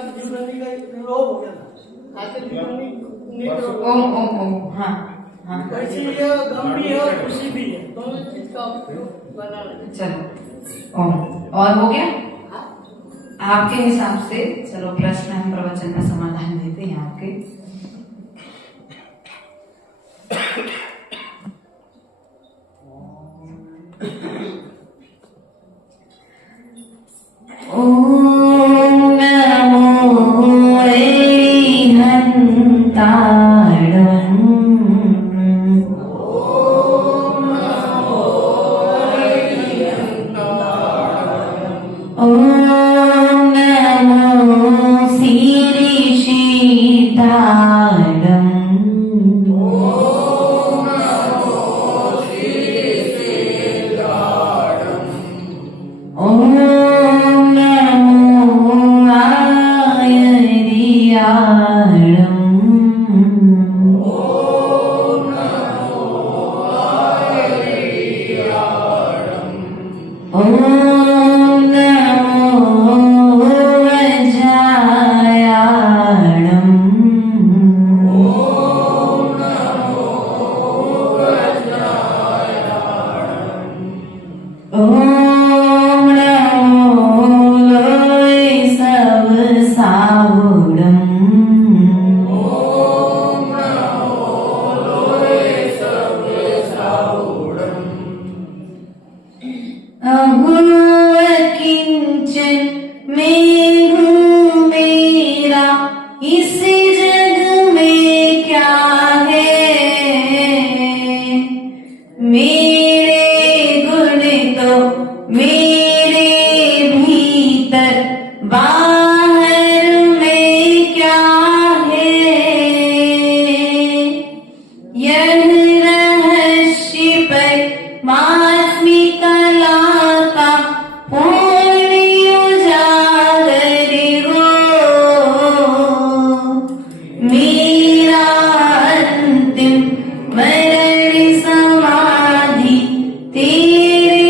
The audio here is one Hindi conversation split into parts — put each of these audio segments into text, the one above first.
लोभ हो गया था। ओम ओम ओम। हाँ हाँ, वैसे ये गम भी है और खुशी भी है, दोनों चीज का उपयोग बना रहे। चलो ओम। और हो गया आपके हिसाब से। चलो प्रश्न हम प्रवचन का समाधान देते हैं आपके। ओम नमो हंताड़म्। ओम नमो शीर्षिताड़म्। ओम नमो आयर्याणम्। ओम नमो वज्रायाणम्। ओम नमो लोय सब साहुड़म्। अहूव किंचन मैं हूँ मेरा इस जग में क्या है। मेरे गुण तो मेरे भीतर बाहर में क्या है। यह रहस्य परमात्मिक कला का पूर्ण उजागर हो। मेरा अंतिम मरण समाधि तेरे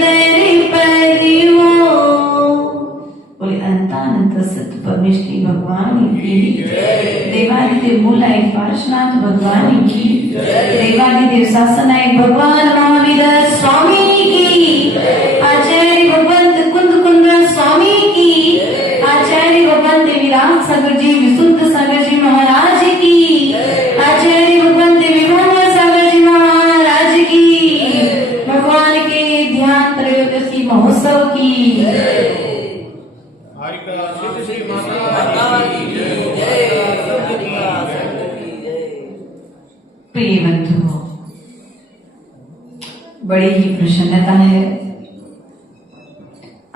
दर पर हो। बोले अनंत सत्य परमेश्वरी भगवान की। देवादिदेव मूलाय पार्श्वनाथ भगवान की। देवादिदेव शासनायक भगवान महावीर स्वामी की। आचार्य भगवंत कुंद कुंद्रा स्वामी की। आचार्य भगवंत विराट सागर जी विशुद्ध सागर जी महाराज की। आचार्य भगवंत विभव सागर जी महाराज की। भगवान के ध्यान त्रयोदशी महोत्सव की। प्रिय बंधुओं, बड़ी ही प्रसन्नता है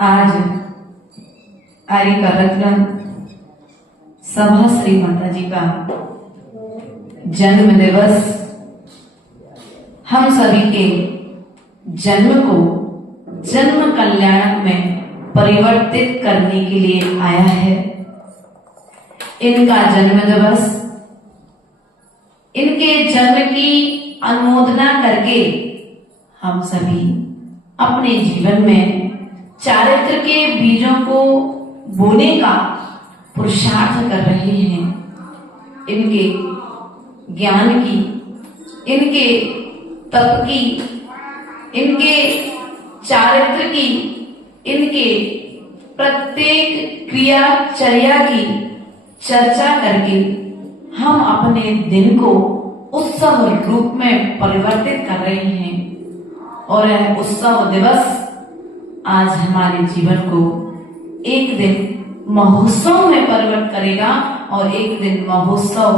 आज आर्य का रत्न सभा श्री माता जी का जन्म दिवस हम सभी के जन्म को जन्म कल्याण में परिवर्तित करने के लिए आया है। इनका जन्म दिवस, इनके जन्म की अनुमोदना करके हम सभी अपने जीवन में चारित्र के बीजों को बोने का पुरुषार्थ कर रहे हैं। इनके ज्ञान की, इनके तप की, इनके चारित्र की, इनके प्रत्येक क्रियाचर्या की चर्चा करके हम अपने दिन को उत्सव रूप में परिवर्तित कर रहे हैं। और यह उत्सव दिवस आज हमारे जीवन को एक दिन महोत्सव में परिवर्तित करेगा। और एक दिन महोत्सव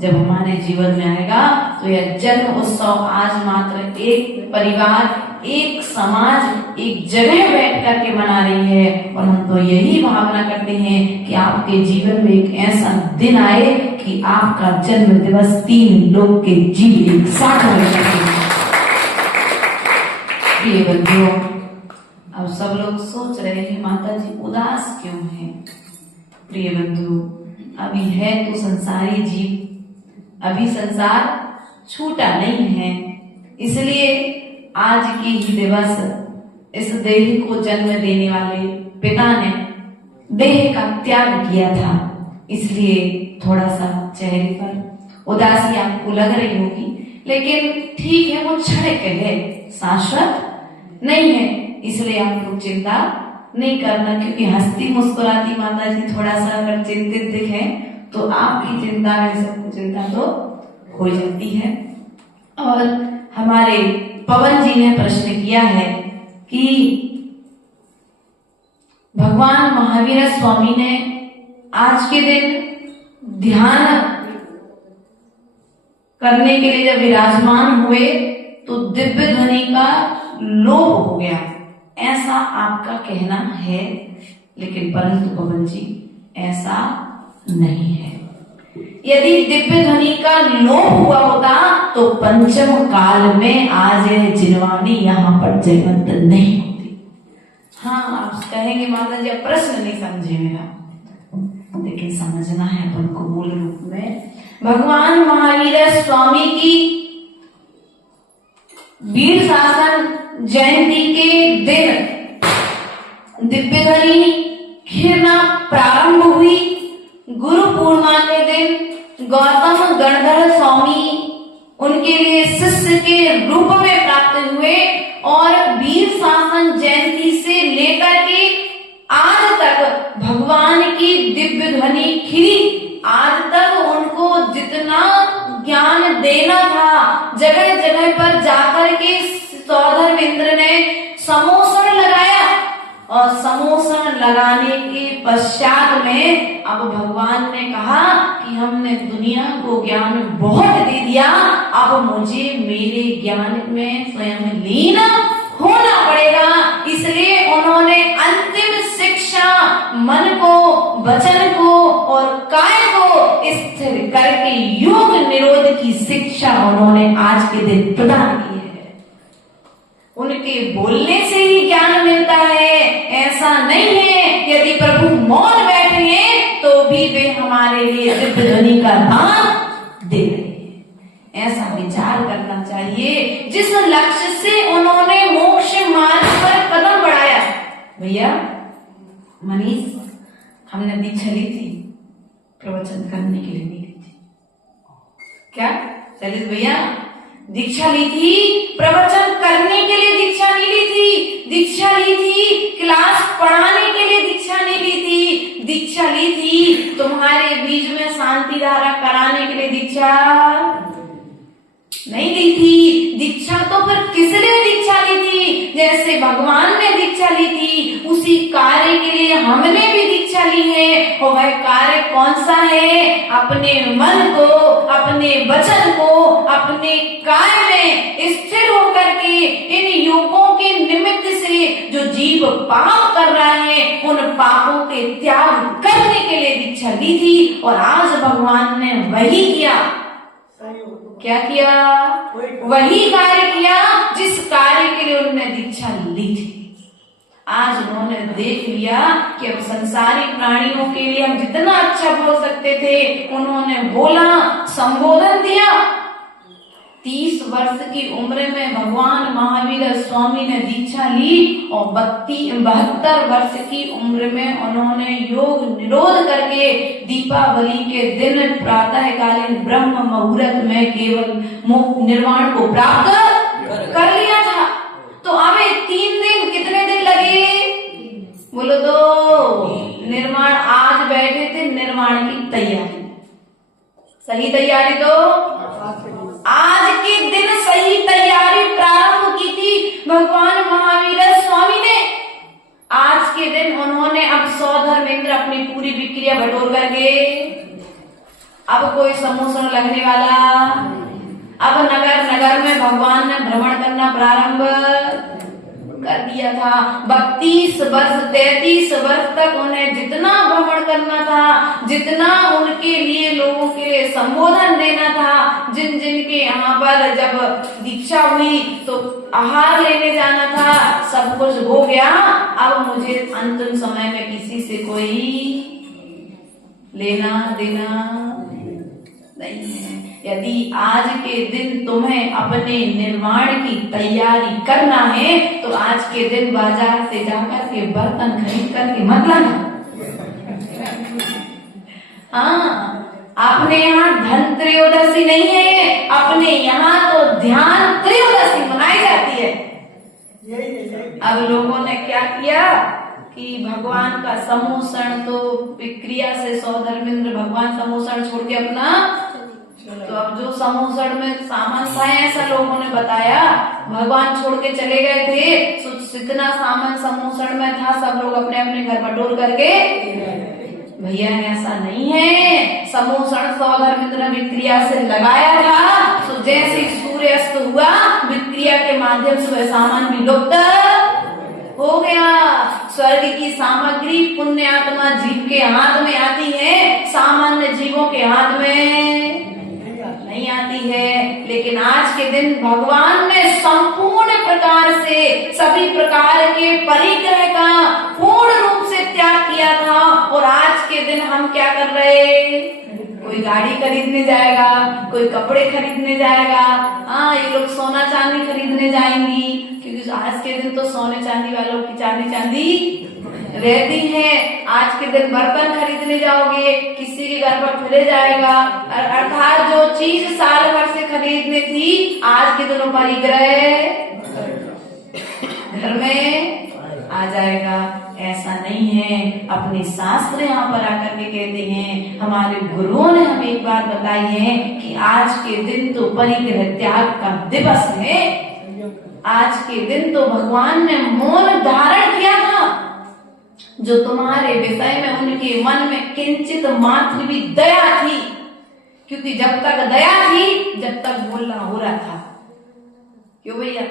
जब हमारे जीवन में आएगा तो यह जन्म उत्सव आज मात्र एक परिवार, एक समाज, एक जगह बैठ करके मना रही है। और हम तो यही भावना करते हैं कि आपके जीवन में एक ऐसा दिन आए कि आपका जन्म दिवस 3 लोग के जीव एक साथ हो सके। प्रिय बंधुओं, अब सब लोग सोच रहे हैं माता जी उदास क्यों हैं। प्रिय बंधु, अभी है तो संसारी जीव, अभी संसार छूटा नहीं है। इसलिए आज की ही दिवस इस देह को जन्म देने वाले पिता ने देह का त्याग किया था, इसलिए थोड़ा सा चेहरे पर उदासी आपको लग रही होगी, लेकिन ठीक है, वो क्षणिक है, शाश्वत नहीं है। इसलिए आप लोग चिंता नहीं करना, क्योंकि हंसती मुस्कुराती माता जी थोड़ा सा अगर चिंतित दिखे तो आपकी चिंता में सबको चिंता तो हो जाती है। और हमारे पवन जी ने प्रश्न किया है कि भगवान महावीर स्वामी ने आज के दिन ध्यान करने के लिए जब विराजमान हुए तो दिव्य ध्वनि का लोप हो गया, ऐसा आपका कहना है, लेकिन परंतु पवन जी ऐसा नहीं है। यदि दिव्य ध्वनि का लोप हुआ होता तो पंचम काल में आज जिनवानी यहाँ पर जयवंत नहीं होती। हाँ, आप कहेंगे माता जी प्रश्न नहीं समझे मेरा, लेकिन समझना है अपन को मूल रूप में। भगवान महावीर स्वामी की वीर शासन जयंती के दिन दिव्य ध्वनि खिलना प्रारंभ हुई। गुरु पूर्णिमा के दिन गौतम गणधर स्वामी उनके लिए शिष्य के रूप में प्राप्त हुए और वीर शासन जयंती से लेकर के आज तक भगवान की दिव्य ध्वनि खिली। आज तक उनको जितना ज्ञान देना था, जगह जगह पर जाकर के सौधर्मेंद्र ने समोसन लगाया और समोसन लगाने के पश्चात में अब भगवान ने कहा कि हमने दुनिया को ज्ञान बहुत दे दिया, अब मुझे मेरे ज्ञान में स्वयं लीन होना पड़ेगा। इसलिए उन्होंने अंतिम शिक्षा मन को, वचन को और काय को स्थिर करके योग निरोध की शिक्षा उन्होंने आज के दिन प्रदान की है। उनके बोलने से ही ज्ञान मिलता है, ऐसा नहीं है। यदि प्रभु मौन बैठे हैं तो भी वे हमारे लिए दिव्य ध्वनि का दान दे रहे हैं। ऐसा विचार करना चाहिए। जिस लक्ष्य से उन्होंने मोक्ष मार्ग पर कदम बढ़ाया। भैया मनीष, हमने दीक्षा ली थी, प्रवचन करने के लिए नहीं ली थी क्या? ललित भैया, दीक्षा ली थी, प्रवचन करने के लिए दीक्षा नहीं ली थी। दीक्षा ली थी क्लास पढ़ाने के लिए दीक्षा नहीं ली थी। दीक्षा ली थी तुम्हारे बीच में शांति धारा कराने के लिए दीक्षा नहीं ली थी। दीक्षा तो फिर किस लिए दीक्षा ली थी? जैसे भगवान ने दीक्षा ली थी, उसी कार्य के लिए हमने भी दीक्षा ली है। और वह कार्य कौन सा है? अपने मन को, अपने वचन को, अपने काय में स्थिर होकर के इन योगों के निमित्त से जो जीव पाप कर रहा है, उन पापों के त्याग करने के लिए दीक्षा ली थी। और आज भगवान ने वही किया। क्या किया? वही कार्य किया जिस कार्य के लिए उन्होंने दीक्षा ली थी। आज उन्होंने देख लिया कि अब संसारी प्राणियों के लिए हम जितना अच्छा बोल सकते थे उन्होंने बोला, संबोधन दिया। 30 वर्ष की उम्र में भगवान महावीर स्वामी ने दीक्षा ली और 72 वर्ष की उम्र में उन्होंने योग निरोध करके दीपावली के दिन प्रातःकालीन ब्रह्म मुहूर्त में केवल मोक्ष निर्वाण को प्राप्त कर लिया था। तो हमें 3 दिन, कितने दिन लगे? बोलो तो निर्माण। आज बैठे थे निर्माण की तैयारी, सही तैयारी तो आज के दिन सही तैयारी प्रारंभ की थी भगवान महावीर स्वामी ने। आज के दिन उन्होंने अब सौधर्मेंद्र अपनी पूरी विक्रिया बटोर करके अब कोई समोसन लगने वाला, अब नगर नगर में भगवान ने भ्रमण करना प्रारंभ कर दिया था। 32 वर्ष 33 वर्ष तक उन्हें जितना भ्रमण करना था, जितना उनके लिए लोगों के लिए संबोधन देना था, जिन जिन के यहाँ पर जब दीक्षा हुई तो आहार लेने जाना था, सब कुछ हो गया। अब मुझे अंतिम समय में किसी से कोई लेना देना नहीं है। यदि आज के दिन तुम्हें अपने निर्माण की तैयारी करना है तो आज के दिन बाजार से जाकर के बर्तन खरीद करके मत लाना। हाँ, अपने यहाँ धन त्रयोदशी नहीं है, अपने यहाँ तो ध्यान त्रयोदशी मनाई जाती है। अब लोगों ने क्या किया कि भगवान का समोषण तो विक्रिया से सौधर्मेंद्र भगवान समोषण छोड़ के अपना, तो अब जो समोषण में सामान था ऐसा लोगों ने बताया, भगवान छोड़ के चले गए थे, जितना सामान समोषण में था सब लोग अपने अपने घर बटोर करके, भैया ऐसा नहीं है। समोषण सौधर्मेंद्र विक्रिया से लगाया था, तो जैसे सूर्य अस्त हुआ विक्रिया के माध्यम से वह सामान भी लुप्त हो गया। स्वर्ग की सामग्री पुण्य आत्मा जीव के हाथ में आती है, सामान्य जीवों के हाथ में नहीं आती है। लेकिन आज के दिन भगवान ने संपूर्ण प्रकार से सभी प्रकार के परिग्रह का पूर्ण रूप से त्याग किया था, और आज के दिन हम क्या कर रहे, कोई गाड़ी खरीदने जाएगा, कोई कपड़े खरीदने जाएगा, हाँ ये लोग सोना चांदी खरीदने जाएंगी, क्योंकि आज के दिन तो सोने चांदी वालों की चांदी रहती है। आज के दिन बर्तन खरीदने जाओगे, किसी के घर पर खुले जाएगा, अर्थात जो चीज साल भर से खरीदनी थी आज के दिनों परिग्रह घर में आ जाएगा। ऐसा नहीं है। अपने शास्त्र यहाँ पर आकर के कहते हैं, हमारे गुरुओं ने हमें एक बात बताई है कि आज के दिन तो परिग्रह त्याग का दिवस है। आज के दिन तो भगवान ने मौन धारण किया था। जो तुम्हारे विषय में उनके मन में किंचित मात्र भी दया थी, क्योंकि जब तक दया थी जब तक बोलना हो रहा था। क्यों भैया,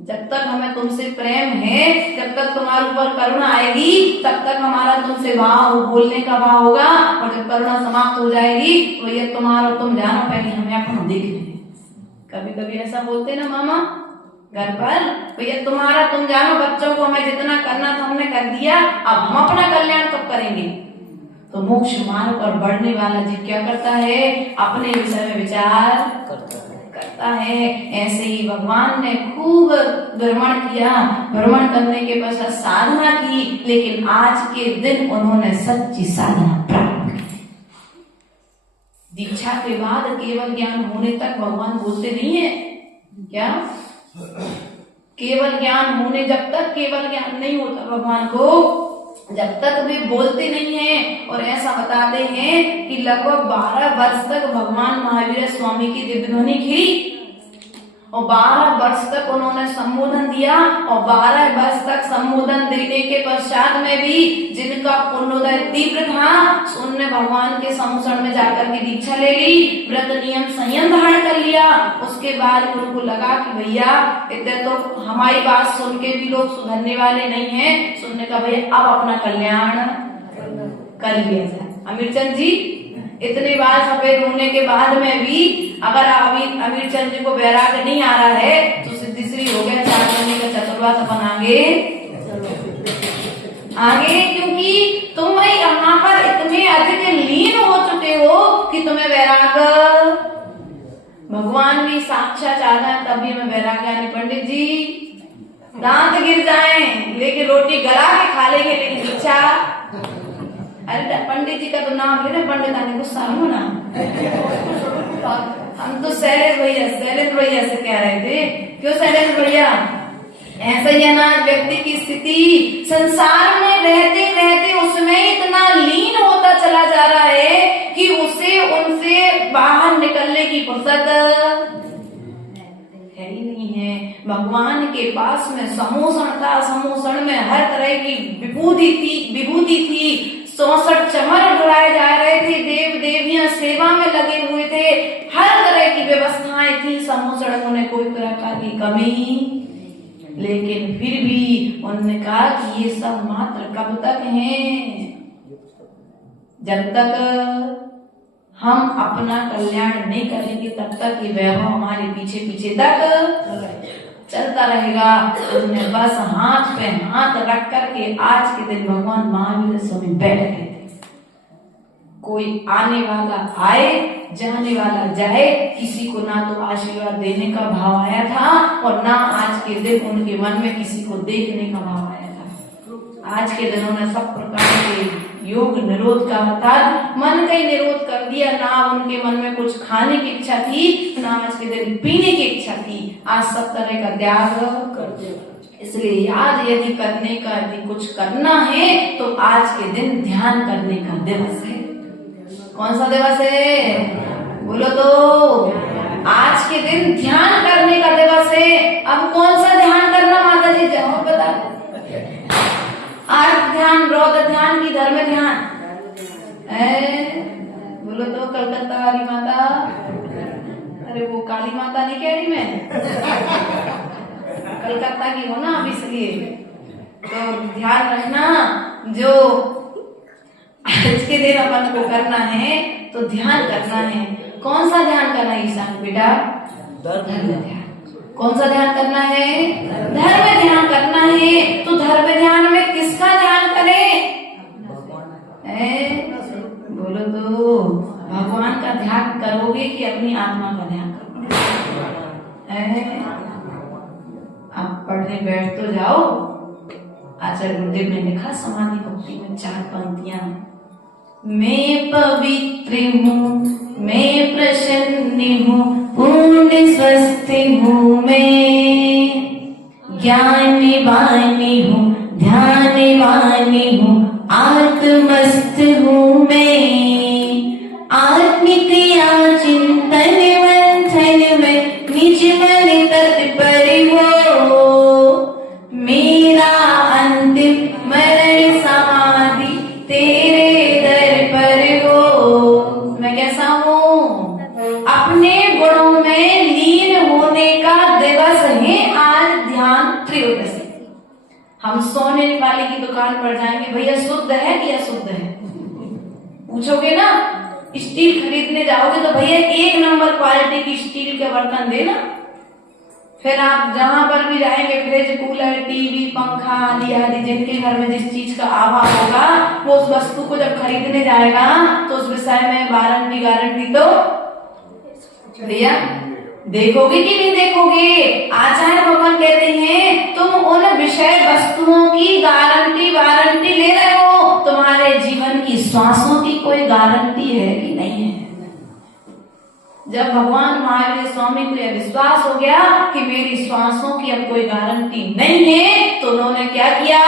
जब तक हमें तुमसे प्रेम है, जब तक तुम्हारे ऊपर करुणा आएगी, तब तक हमारा तुमसे भाव बोलने का भाव होगा, और जब करुणा समाप्त हो जाएगी तो ये तुम्हारा तुम जानो पहले हमें अपन देख लेंगे। कभी कभी ऐसा बोलते ना मामा घर पर, भैया तुम्हारा तुम जानो, बच्चों को हमें जितना करना था हमने कर दिया, अब हम अपना कल्याण कब करेंगे। तो मोक्ष मार्ग पर बढ़ने वाला जीव क्या करता है, अपने विषय में विचार करता है। ऐसे ही भगवान ने खूब भ्रमण किया, भ्रमण करने के पश्चात साधना की, लेकिन आज के दिन उन्होंने सच्ची साधना प्राप्त की। दीक्षा के बाद केवल ज्ञान होने तक भगवान बोलते नहीं है क्या, केवल ज्ञान होने, जब तक केवल ज्ञान नहीं होता भगवान को, जब तक वे बोलते नहीं हैं। और ऐसा बताते हैं कि लगभग 12 वर्ष तक भगवान महावीर स्वामी की दिव्य ध्वनि खिली, और 12 वर्ष तक उन्होंने संबोधन दिया, और 12 वर्ष तक संबोधन देने के पश्चात में भी जिनका पुण्योदय तीव्र था, उनने भगवान के समूषण में जाकर के दीक्षा ले ली, व्रत नियम संयम धारण कर लिया। उसके बाद उनको लगा कि भैया इतने तो हमारी बात सुन के भी लोग सुधरने वाले नहीं हैं, सुनने का भैया अब अपना कल्याण कर लिया जाए। अमीरचंद जी इतनी बार सफेद होने के बाद में भी अगर अमीरचंद जी को वैराग्य नहीं आ रहा है तो सिद्धिश्री हो गया, 4 महीने का चतुर्वास अपन आगे, क्योंकि तुम भाई यहाँ पर इतने अधिक लीन हो चुके हो कि तुम्हें वैराग्य, भगवान भी साक्षात चाहता है तब भी हमें वैराग्य आने। पंडित जी दांत गिर जाए लेकिन रोटी गला के खा लेंगे, लेकिन दीक्षा, अरे पंडित जी का तो नाम ले, पंडित आने गुस्सा हो ना। हम तो शैलेश भैया से कह रहे थे, क्यों शैलेश भैया, ऐसा ही अनाथ व्यक्ति की स्थिति संसार में रहते रहते उसमें इतना लीन होता चला जा रहा है कि उसे उनसे बाहर निकलने की फुर्सत है ही नहीं है। भगवान के पास में समोषण था, समोषण में हर तरह की विभूति थी, 64 चमर उड़ाए जा रहे थे, देव देवियां सेवा में लगे हुए थे, हर तरह की व्यवस्थाएं थी समोषण में, कोई प्रकार की कमी। लेकिन फिर भी उन्होंने कहा कि ये सब मात्र कब तक हैं, जब तक हम अपना कल्याण नहीं करेंगे तब तक ये वैभव हमारे पीछे पीछे तक चलता रहेगा। उन्होंने बस हाथ पे हाथ रख करके आज के दिन भगवान महावीर स्वामी बैठे थे। कोई आने वाला आए, जाने वाला जाए, किसी को ना तो आशीर्वाद देने का भाव आया था और ना आज के दिन उनके मन में किसी को देखने का भाव आया था। आज के दिन उन्होंने सब प्रकार के योग निरोध का अर्थात मन का ही निरोध कर दिया। ना उनके मन में कुछ खाने की इच्छा थी, ना आज के दिन पीने की इच्छा थी। आज सब तरह का त्याग कर दिया। इसलिए आज यदि करने का यदि कुछ करना है तो आज के दिन ध्यान करने का दिवस है। कौन सा दिवस है? बोलो तो। आज के दिन ध्यान करने का दिवस है। अब कौन सा ध्यान करना माता जी जवाब बता। अर्थ ध्यान, रौद्र ध्यान की धर्म ध्यान? बोलो तो कलकत्ता वाली माता। अरे वो काली माता नहीं कह रही मैं, कलकत्ता की हो ना, अब इसलिए तो ध्यान रखना। जो आज के दिन अपन को करना है तो ध्यान करना है। कौन सा ध्यान करना है ईशान बेटा? धर्म ध्यान। कौन सा ध्यान करना है? धर्म ध्यान करना है। तो धर्म ध्यान में किसका ध्यान करें? बोलो तो भगवान का ध्यान करोगे कि अपनी आत्मा का ध्यान करोगे? आप पढ़ने बैठ तो जाओ। आचार्य गुरुदेव ने लिखा समाधि भक्ति में 4 पंक्तियां। मैं पवित्र हूँ, मैं प्रसन्न हूँ, पूर्ण स्वस्थ हूँ मैं, ज्ञानवानी हूँ, ध्यानवानी हूँ, आत्मस्थ हूँ मैं, आत्मिक्रिया चिंतन मंथन में निज मन तत्पर हो, मेरा अंतिम मरण समाधि तेरे दर पर हो। मैं कैसा हूँ? अपने गुणों में लीन होने का दिवस है आज ध्यान त्रयोदशी। हम सोने वाले की दुकान पर जाएंगे, भैया शुद्ध है कि अशुद्ध है? पूछोगे ना। स्टील खरीदने जाओगे तो भैया 1 नंबर क्वालिटी की स्टील के बर्तन देना। फिर आप जहां पर भी जाएंगे, फ्रिज, कूलर, टीवी, पंखा आदि आदि जिनके घर में जिस चीज का अभाव होगा, वो उस वस्तु को जब खरीदने जाएगा तो उस विषय में वारंटी गारंटी तो भैया देखोगे कि नहीं देखोगे? आचार्य भगवान कहते हैं तुम उन विषय वस्तुओं की गारंटी वारंटी ले रहे हो, तुम्हारे जीवन की श्वासों की कोई गारंटी है कि नहीं है? जब भगवान महावीर स्वामी को यह विश्वास हो गया कि मेरी श्वासों की अब कोई गारंटी नहीं है, तो उन्होंने क्या किया?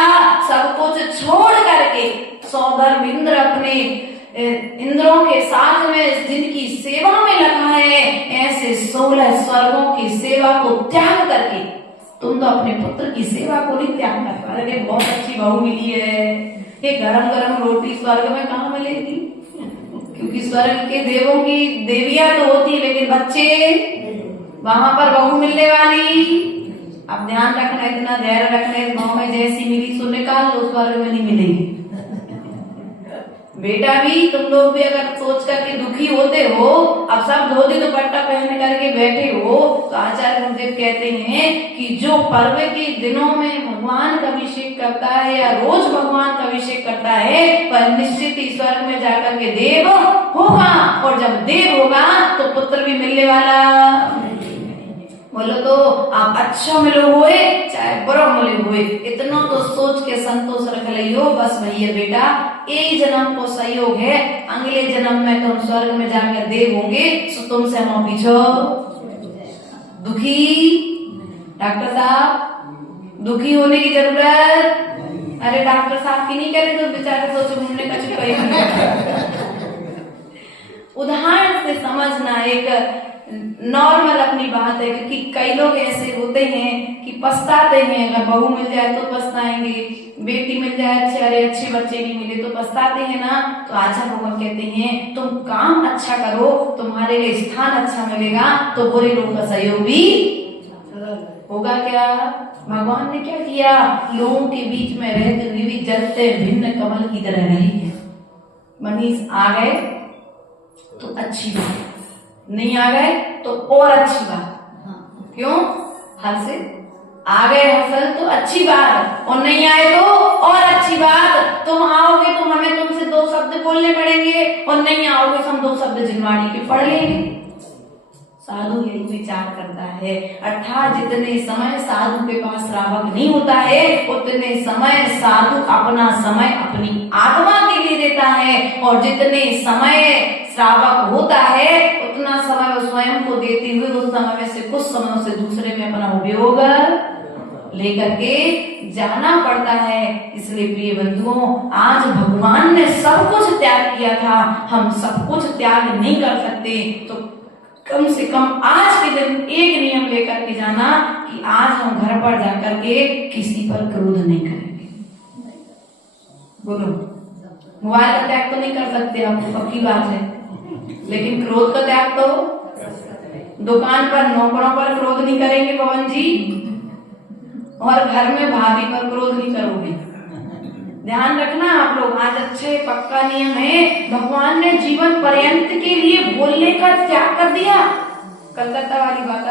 सब कुछ छोड़ करके सौधर्म इंद्र अपने इंद्रों के साथ में जिनकी सेवा में लगा है, ऐसे 16 स्वर्गों की सेवा को त्याग करके तुम तो अपने पुत्र की सेवा को नहीं त्याग कर पा रहे। बहुत अच्छी बहू मिली है, ये गरम गरम रोटी स्वर्ग में कहाँ मिलेगी? क्योंकि स्वर्ग के देवों की देवियां तो होती, लेकिन बच्चे वहां पर बहू मिलने वाली। अब ध्यान रखना, इतना धैर्य रखना, गाँव में जैसी मिली सो निकाल लो, स्वर्ग में नहीं मिलेगी। बेटा भी, तुम लोग भी अगर सोच करके दुखी होते हो, अब सब धोती दुपट्टा पहन करके बैठे हो, तो आचार्य गुरुदेव कहते हैं कि जो पर्व के दिनों में भगवान का अभिषेक करता है या रोज भगवान का अभिषेक करता है, पर निश्चित ईश्वर में जाकर के देव होगा, और जब देव होगा तो पुत्र भी मिलने वाला। बोलो तो आप अच्छा मिलो हुए चाहे बुरा मिले हुए, इतना तो सोच के संतोष रख लियो बस भैया बेटा, एक जन्म को सहयोग है, अगले जन्म में तुम स्वर्ग में जाकर देव होंगे, तो तुमसे हम पीछो। दुखी डॉक्टर साहब, दुखी होने की जरूरत अरे डॉक्टर साहब की नहीं करे तो बेचारे सोचो घूमने का चुका। उदाहरण से समझना, एक नॉर्मल अपनी बात है, क्योंकि कई लोग ऐसे होते हैं कि पछताते हैं, अगर बहू मिल जाए तो पछताएंगे, बेटी मिल जाए अच्छे बच्चे नहीं मिले तो पछताते हैं ना। तो आचार्य भगवान कहते हैं तुम काम अच्छा करो, तुम्हारे लिए स्थान अच्छा मिलेगा, तो बुरे लोगों का सहयोग भी होगा। क्या भगवान ने क्या किया? लोगों के बीच में रहते हुए भी जलते भिन्न कमल की तरह रहे। मनीष आ गए तो अच्छी बात, नहीं आ गए तो और अच्छी बात। क्यों? हल से आ गए हसल तो अच्छी बात, और नहीं आए तो और अच्छी बात। तुम आओगे तो हमें तुमसे 2 शब्द बोलने पड़ेंगे, और नहीं आओगे तो हम 2 शब्द जिनवाणी के पढ़ लेंगे। साधु यही विचार करता है। अर्थात जितने समय साधु के पास श्रावक नहीं होता है, उतने समय साधु अपना समय अपनी आत्मा के लिए देता है, और जितने समय श्रावक होता है उतना समय वो स्वयं को देते हुए उस समय में से कुछ समय से दूसरे में अपना उपयोग लेकर के जाना पड़ता है। इसलिए प्रिय बंधुओं, आज भगवान ने सब कुछ त्याग किया था, हम सब कुछ त्याग नहीं कर सकते, तो कम से कम आज के दिन एक नियम लेकर के जाना कि आज हम घर पर जाकर के किसी पर क्रोध नहीं करेंगे। बोलो, मोबाइल का त्याग तो नहीं कर सकते आप, पक्की बात है, लेकिन क्रोध का त्याग तो, दुकान पर नौकरों पर क्रोध नहीं करेंगे पवन जी, और घर में भाभी पर क्रोध नहीं करोगे। ध्यान रखना आप लोग, आज अच्छे पक्का नियम है, भगवान ने जीवन पर्यंत के लिए बोलने का त्याग कर दिया। कलकत्ता वाली बात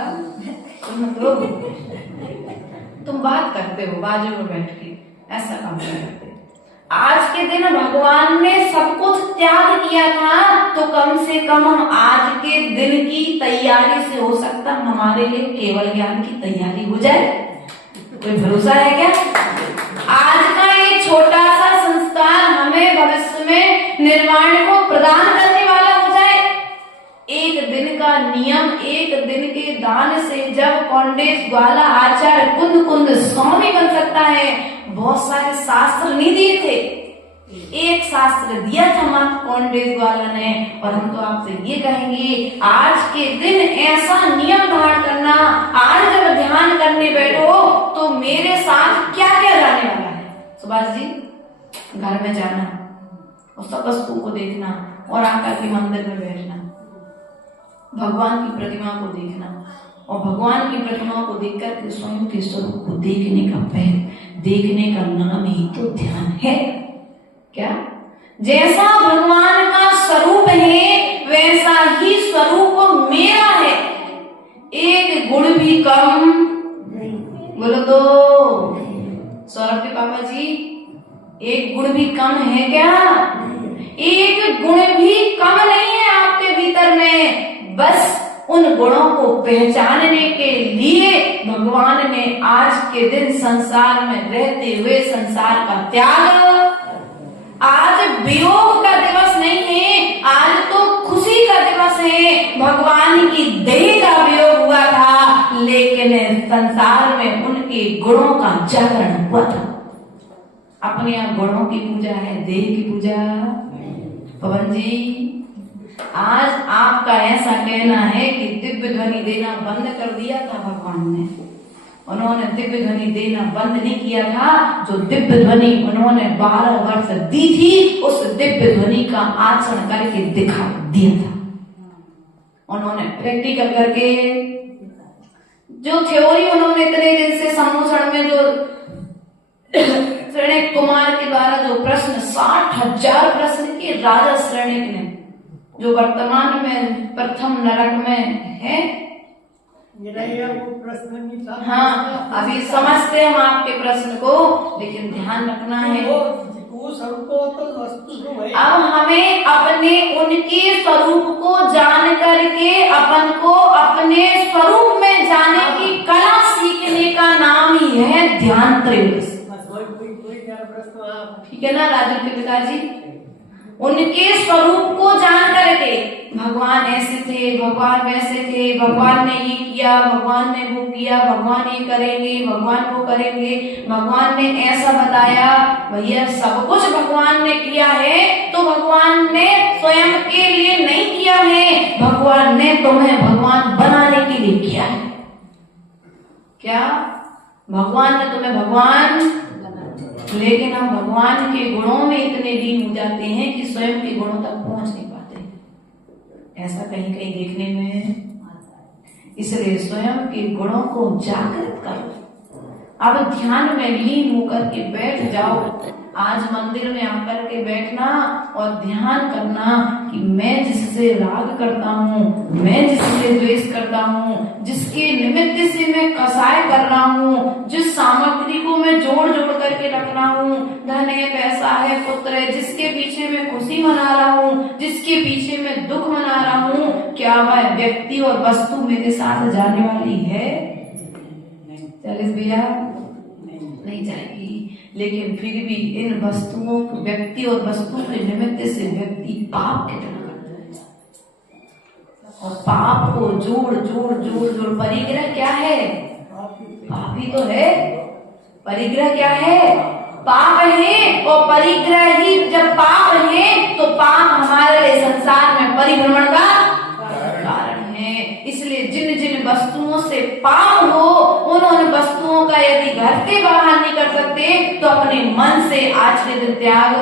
तुम बात करते हो बाजू में बैठ के, ऐसा काम करते। आज के दिन भगवान ने सब कुछ त्याग किया था, तो कम से कम हम आज के दिन की तैयारी से हो सकता हमारे लिए केवल ज्ञान की तैयारी हो जाए। कोई भरोसा है क्या? आज का ये छोटा सा संस्कार हमें भविष्य में निर्वाण को प्रदान करने वाला हो जाए। एक दिन का नियम, एक दिन के दान से जब कौंडेश ग्वाला आचार्य कुंद कुंद स्वामी बन सकता है, बहुत सारे शास्त्र नहीं दिए थे, एक शास्त्र दिया था मात्र कौंडेश ग्वाला ने। और हम तो आपसे ये कहेंगे, आज के दिन ऐसा नियम धारण करना, आज जब ध्यान करने बैठो तो मेरे साथ क्या क्या जाने वाला है। सुभाष जी, घर में जाना और सब वस्तु को देखना और आकर के मंदिर में बैठना, भगवान की प्रतिमा को देखना, और भगवान की प्रतिमा को देखकर के स्वयं के स्वरूप को देखने का नाम ही तो ध्यान है। क्या? जैसा भगवान का स्वरूप है वैसा ही स्वरूप मेरा है, एक गुण भी कम। बोलो तो सौरभ के पापा जी, एक गुण भी कम है क्या? एक गुण भी कम नहीं है आपके भीतर में। बस उन गुणों को पहचानने के लिए भगवान ने आज के दिन संसार में रहते हुए संसार का त्याग, आज वियोग का दिवस नहीं है, आज तो खुशी का दिवस है। भगवान की देह का वियोग हुआ था, लेकिन संसार में उनके गुणों का जागरण हुआ था। अपने आप गुणों की पूजा है, देह की पूजा। पवन जी, आज आपका ऐसा कहना है कि दिव्य ध्वनि देना बंद कर दिया था भगवान ने। उन्होंने दिव्य ध्वनि देना बंद नहीं किया था। जो दिव्य ध्वनि उन्होंने 12 वर्ष दी थी, उस दिव्य ध्वनि का आचरण करके दिखा दिया था। उन्होंने प्रैक्टिकल करके, जो थ्योरी उन्होंने इतने दिन से सम्मोहन में जो श्रेणिक कुमार के द्वारा जो प्रश्न 60,000 प्रश्न के राजा श्रेणिक ने, जो वर्तमान में प्रथम नरक में है, हाँ, अभी समझते हम आपके प्रश्न को, लेकिन ध्यान रखना है अब हमें अपने उनके स्वरूप को जान करके अपन को अपने स्वरूप में जाने की कला सीखने का नाम ही है ध्यान त्रयोदश। ठीक है ना राजू के पिताजी? उनके स्वरूप को जान करके, भगवान ऐसे थे, भगवान वैसे थे, भगवान ने ये किया, भगवान ने वो किया, भगवान ये करेंगे, भगवान वो करेंगे, भगवान ने ऐसा बताया। भैया सब कुछ भगवान ने किया है, तो भगवान ने स्वयं के लिए नहीं किया है, भगवान ने तुम्हें भगवान बनाने के लिए किया है। क्या? भगवान ने तुम्हें भगवान, लेकिन हम भगवान के गुणों में इतने लीन हो जाते हैं कि स्वयं के गुणों तक पहुंच नहीं पाते। ऐसा कहीं कहीं देखने में, इसलिए स्वयं के गुणों को जागृत करो। अब ध्यान में लीन होकर के बैठ जाओ। आज मंदिर में आकर के बैठना और ध्यान करना कि मैं जिससे राग करता हूँ, मैं जिससे द्वेष करता हूँ, जिसके निमित्त से मैं कसाय कर रहा हूँ, जिस सामग्री को मैं जोड़ जोड़ करके रख रहा हूँ, धन है, पैसा है, पुत्र है, जिसके पीछे मैं खुशी मना रहा हूँ, जिसके पीछे मैं दुख मना रहा हूँ, क्या वह व्यक्ति और वस्तु मेरे साथ जाने वाली है? चलिए भैया नहीं जाएगी, लेकिन फिर भी इन वस्तुओं, व्यक्ति और वस्तु के निमित्त से व्यक्ति पाप कितना करता है, और पाप को जोड़ जोड़ जोड़ जोड़ परिग्रह क्या है? पाप ही तो है। परिग्रह क्या है? पाप है। और परिग्रह ही जब पाप है तो पाप हमारे लिए संसार में परिभ्रमण का कारण है। इसलिए जिन जिन वस्तुओं से पाप हो उन वस्तुओं का यदि घर से बाहर नहीं कर सकते तो अपने मन से आज के दिन त्याग,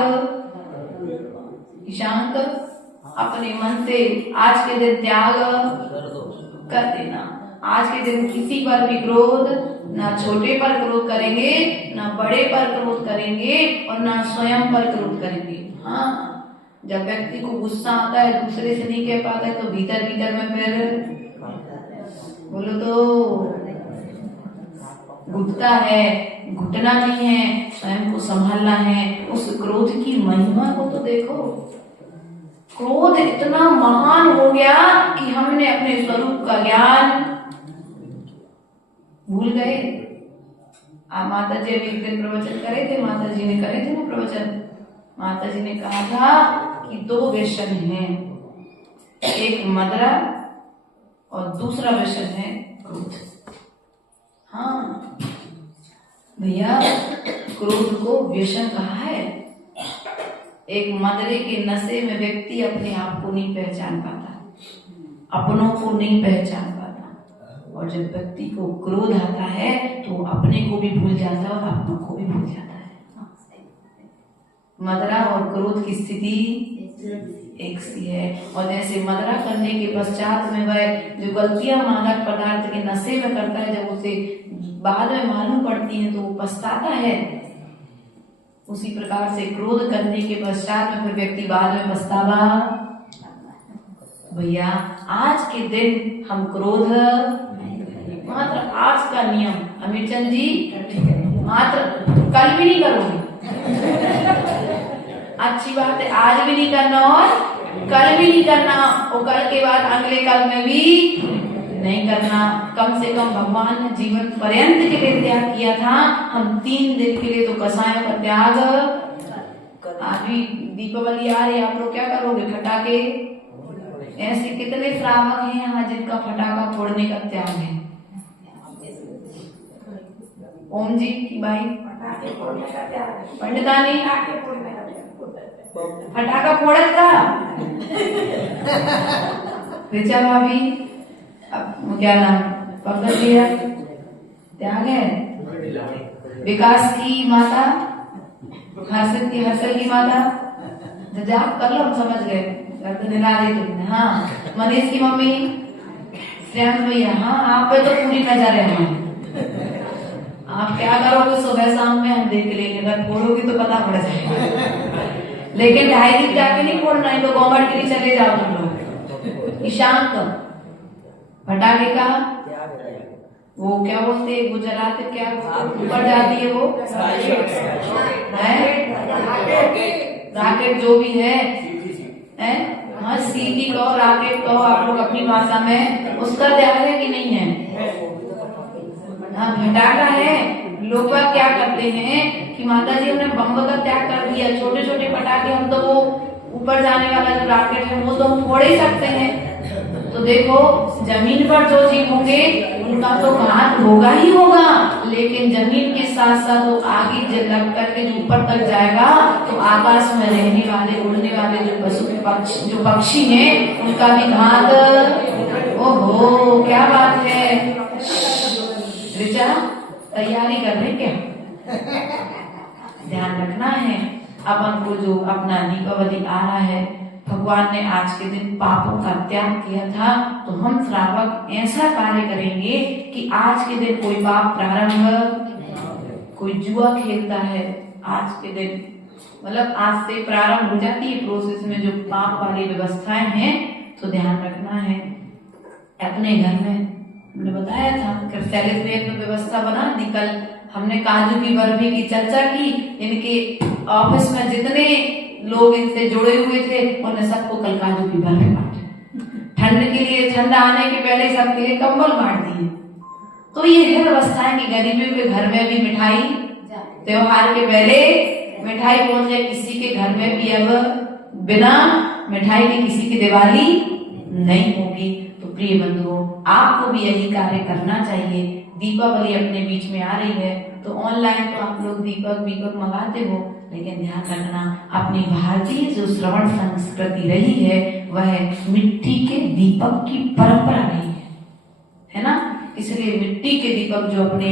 ईशांत, अपने मन से आज के दिन त्याग कर देना। आज के दिन किसी पर भी क्रोध, ना छोटे पर क्रोध करेंगे, ना बड़े पर क्रोध करेंगे, और ना स्वयं पर क्रोध करेंगे। हाँ, जब व्यक्ति को गुस्सा आता है, दूसरे से नहीं कह पाता है, तो भीतर भीतर में फिर बोलो तो घुटता है, घुटना नहीं है, स्वयं को संभालना है। उस क्रोध की महिमा को तो देखो। क्रोध इतना महान हो गया कि हमने अपने स्वरूप का ज्ञान भूल गए। माता जी अभी एक दिन प्रवचन करे थे, माता जी ने करे थे ना प्रवचन। माता जी ने कहा था कि दो व्यसन हैं, एक मदरा और दूसरा व्यसन है क्रोध। हाँ भैया, क्रोध को व्यसन कहा है। एक मदरे के नशे में व्यक्ति अपने आप को नहीं पहचान पाता, अपनों को नहीं पहचान पाता, और जब व्यक्ति को क्रोध आता है तो अपने को भी भूल जाता है और अपनों को भी भूल जाता है। मदरा और क्रोध की स्थिति एक सी है। और जैसे मदरा करने के पश्चात में वह जो गलतियां मादक पदार्थ के नशे में करता है, जब उसे बाद में मालूम पड़ती है तो वो पछताता है। उसी प्रकार से क्रोध करने के पश्चात में फिर व्यक्ति बाद में पछतावा। भैया, आज के दिन हम क्रोध, मात्र आज का नियम अमीरचंद जी, मात्र कल भी नहीं करोगे। अच्छी बात है, आज भी नहीं करना और कल भी नहीं करना, और कल के बाद अगले कल में भी नहीं करना। कम से कम भगवान ने जीवन पर्यंत के लिए त्याग किया था, हम 3 दिन के लिए तो कसायों का त्याग। आज भी दीपावली आ रही है, आप लोग क्या करोगे? फटाके। ऐसे कितने श्रावक हैं यहाँ जिनका फटाका फोड़ने का त्याग है? ओम जी की भाई पंडिता नहीं फटाका फोड़त का। ऋचा भाभी, अब क्या नाम पंकज भैया, त्याग है। विकास की माता, हर्षल की माता, जाप कर लो, हम समझ गए, निला दी तुमने। हाँ, मनीष की मम्मी, श्रेयांश भैया, हाँ आप पे तो पूरी नजर है हमारी। आप क्या करोगे सुबह शाम में हम देख लेंगे, अगर फोड़ोगी तो पता पड़ जाएगा। लेकिन 2.5 दिन जाके नहीं फोड़ना है, तो गवर्नमेंट के लिए चले जाओ तुम लोग। ईशांत, फटाके का वो क्या बोलते हैं, वो जलाते क्या, ऊपर जाती है वो राकेट, जो भी है, हाँ सीटी कहो, राकेट कहो, आप लोग अपनी भाषा में। उसका त्याग है कि नहीं है? हाँ, फटाका है। लोग क्या करते हैं कि माता जी हमने बम का त्याग कर दिया, छोटे छोटे पटाखे, हम तो वो ऊपर जाने वाला जो राकेट है वो तो हम फोड़ ही सकते हैं। तो देखो, जमीन पर जो जीव होंगे उनका तो घात होगा ही होगा, लेकिन जमीन के साथ साथ वो आगे लग करके जो ऊपर तक जाएगा तो आकाश में रहने वाले, उड़ने वाले जो पशु जो पक्षी हैं उनका भी घात। ओहो, क्या बात है। ऋचा, तैयारी कर रहे क्या? ध्यान रखना है। अपन को जो अपना दीपावली आ रहा है, भगवान ने आज के दिन पापों का त्याग किया था, तो हम श्रावक ऐसा कार्य करेंगे कि आज के दिन कोई पाप प्रारंभ, कोई जुआ खेलता है आज के दिन, मतलब आज से प्रारंभ हो जाती है प्रोसेस में जो पाप वाली व्यवस्थाएं हैं, तो ध्यान रखना है। अपने घर में हमने बताया था सेलिब्रेट में व्यवस्था बना दी। कल हमने काजू की बर्फी की चर्चा की। इनके ऑफिस में जितने लोग इनसे जुड़े हुए थे उन्हें सबको कल काजू की बर्फी बांटी। ठंड के लिए ठंडा आने के पहले सबके लिए कंबल बांट दिए। तो ये है व्यवस्था कि गरीबों के घर में भी मिठाई, त्योहार के पहले मिठाई पहुंच जाए। किसी के घर में भी अब बिना मिठाई के किसी की दिवाली नहीं होगी। तो प्रिय बंधुओं, आपको भी यही कार्य करना चाहिए। दीपावली अपने बीच में आ रही है, तो ऑनलाइन तो आप लोग दीपक मंगाते हो, लेकिन ध्यान रखना अपनी भारतीय जो श्रवण संस्कृति रही है वह मिट्टी के दीपक की परंपरा रही है ना। इसलिए मिट्टी के दीपक जो अपने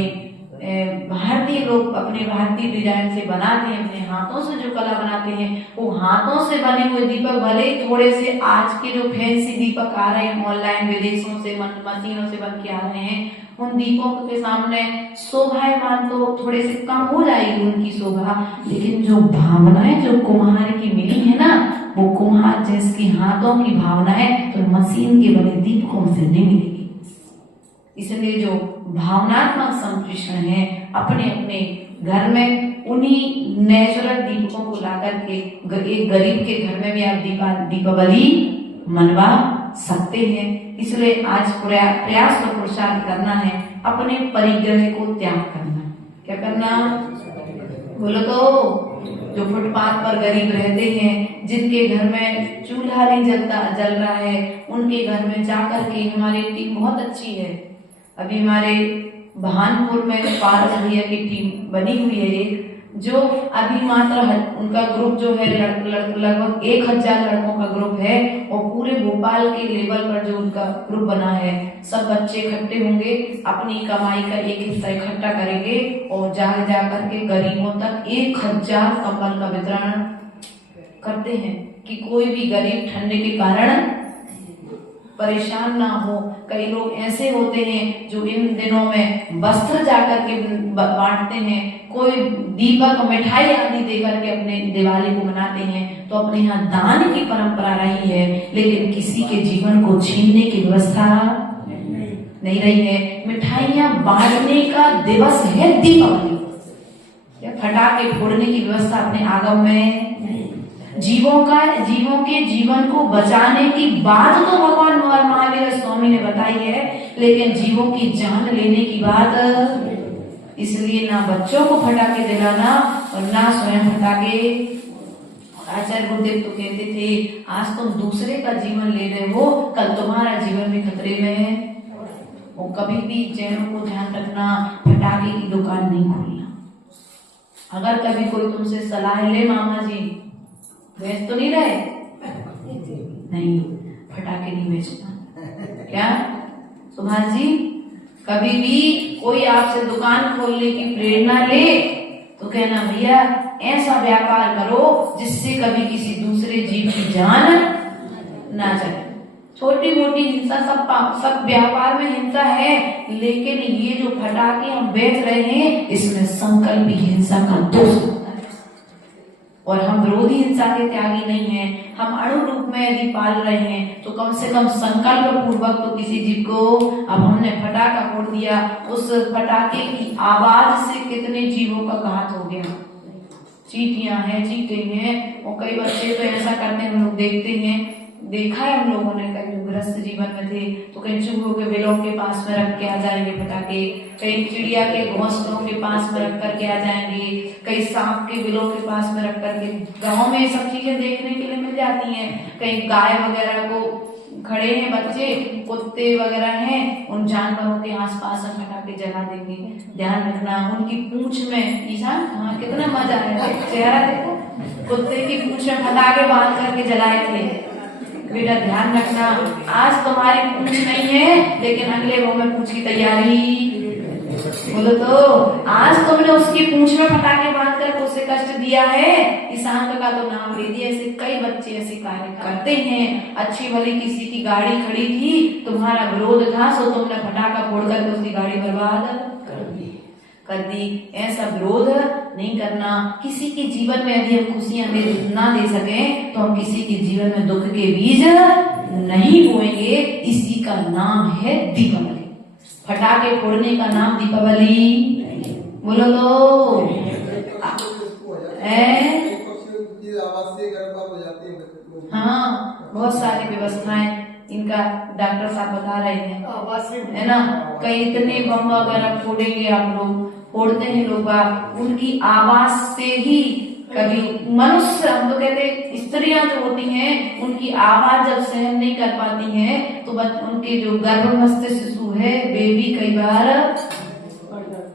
भारतीय लोग अपने भारतीय डिजाइन से बनाते हैं, अपने हाथों से जो कला बनाते हैं, वो हाथों से बने हुए दीपक भले ही थोड़े से आज के जो फैंसी दीपक आ रहे हैं ऑनलाइन विदेशों से मशीनों से बन के आ रहे हैं, उन दीपों के सामने शोभायमान तो थोड़े से कम हो जाएगी उनकी शोभा, लेकिन जो भावनाएं जो कुम्हार की मिली है ना, वो कुम्हार जिसकी हाथों की भावनाएं तो मशीन के बने दीपकों से नहीं मिलेगी। इसलिए जो भावनात्मक संप्रेषण है अपने अपने घर में उन्हीं नेचुरल दीपकों को लाकर के एक गरीब के घर में भी आप दीपावली मनवा सकते हैं। इसलिए आज प्रयास और पुरुषार्थ करना है, अपने परिग्रह को त्याग करना। क्या करना बोलो तो जो फुटपाथ पर गरीब रहते हैं, जिनके घर में चूल्हा नहीं जल रहा है, उनके घर में जाकर के हमारी टीम बहुत अच्छी है। अभी हमारे भानपुर में पारस भैया की टीम बनी हुई है एक, जो अभी मात्र उनका ग्रुप जो है लगभग 1000 लड़कों का ग्रुप है, और पूरे भोपाल के लेवल पर जो उनका ग्रुप बना है, सब बच्चे इकट्ठे होंगे, अपनी कमाई का एक हिस्सा इकट्ठा करेंगे और जा करके गरीबों तक 1000 कंबल का वितरण करते हैं कि कोई भी गरीब ठंड के कारण परेशान ना हो। कई लोग ऐसे होते हैं जो इन दिनों में वस्त्र जाकर के बांटते हैं, कोई दीपक मिठाई आदि देकर के अपने दिवाली को मनाते हैं। तो अपने यहाँ दान की परंपरा रही है, लेकिन किसी के जीवन को छीनने की व्यवस्था नहीं रही है। मिठाइयां बांटने का दिवस है दीपावली, फटाके फोड़ने की व्यवस्था अपने आगम में। जीवों के जीवन को बचाने की बात तो भगवान महावीर स्वामी ने बताई है, लेकिन जीवों की जान लेने की बात। इसलिए ना बच्चों को फटाके दिलाना और ना स्वयं फटाके। आचार्य गुरुदेव तो कहते थे, आज तुम दूसरे का जीवन ले रहे हो, कल तुम्हारा जीवन भी खतरे में है। और कभी भी जैनों को ध्यान रखना, फटाके की दुकान नहीं खोलना। अगर कभी कोई तुमसे सलाह ले, मामा जी बेच तो नहीं रहे, नहीं फटाके नहीं बेचना। क्या सुभाष जी, कभी भी कोई आपसे दुकान खोलने की प्रेरणा ले तो कहना भैया ऐसा व्यापार करो जिससे कभी किसी दूसरे जीव की जान ना जाए। छोटी मोटी हिंसा सब व्यापार में हिंसा है, लेकिन ये जो फटाके हम बेच रहे हैं इसमें संकल्प हिंसा का दोष होता है। और हम विरोधी हिंसा के त्यागी नहीं हैं। हम अणु रूप में यदि पाल रहे हैं तो कम से कम संकल्प पूर्वक तो किसी जीव को, अब हमने फटाका फोड़ दिया, उस फटाके की आवाज से कितने जीवों का घात हो गया। चींटियां हैं, चींटे हैं, और कई बच्चे तो ऐसा करते हैं, हम लोग देखते हैं, देखा है हम लोगों ने। कई गृहस्थ जीवन में थे तो कहीं चूहों के बिलों के पास में रख के आ जाएंगे फटाके, कहीं चिड़िया के घोंसलों के पास में रख करके आ जाएंगे, कई सांप के बिलों के पास में रख करके। गाँव में सब चीजें देखने के लिए मिल जाती हैं। कहीं गाय वगैरह को खड़े हैं बच्चे, कुत्ते वगैरह हैं, उन जानवरों के आसपास हम फटाके जला देंगे। ध्यान रखना, उनकी पूंछ में ईशान, हाँ कितना मजा आया, चेहरा देखो, कुत्ते की पूंछ में फटाके बांध करके जलाए थे। बेटा ध्यान रखना, आज तुम्हारी पूंछ नहीं है, लेकिन अगले वो में पूंछ की तैयारी। बोलो तो आज तुमने उसकी पूंछ में फटाके बांध कर उसे कष्ट दिया है, ईशान का तो नाम ले दिया। ऐसे कई बच्चे ऐसे कार्य करते हैं। अच्छी भली किसी की गाड़ी खड़ी थी, तुम्हारा विरोध था, सो तुमने फटाका फोड़ कर उसकी गाड़ी बर्बाद कर दी। ऐसा विरोध नहीं करना। किसी के जीवन में यदि हम खुशियां ना दे सके तो हम किसी के जीवन में दुख के बीज नहीं बोएंगे। इसी का नाम है दीपावली। फटाके फोड़ने का नाम दीपावली। बोलो तो हाँ, बहुत सारी व्यवस्थाएं इनका डॉक्टर साहब बता रहे हैं, आवासीय है ना। कई इतने बम वगैरह फोड़ेंगे आप लोग, फोड़ते हैं लोग बाग, उनकी आवाज से ही कभी मनुष्य, हम तो कहते हैं स्त्रियां जो होती हैं उनकी आवाज जब सहन नहीं कर पाती हैं तो उनके जो गर्भस्थ शिशु है बेबी कई बार,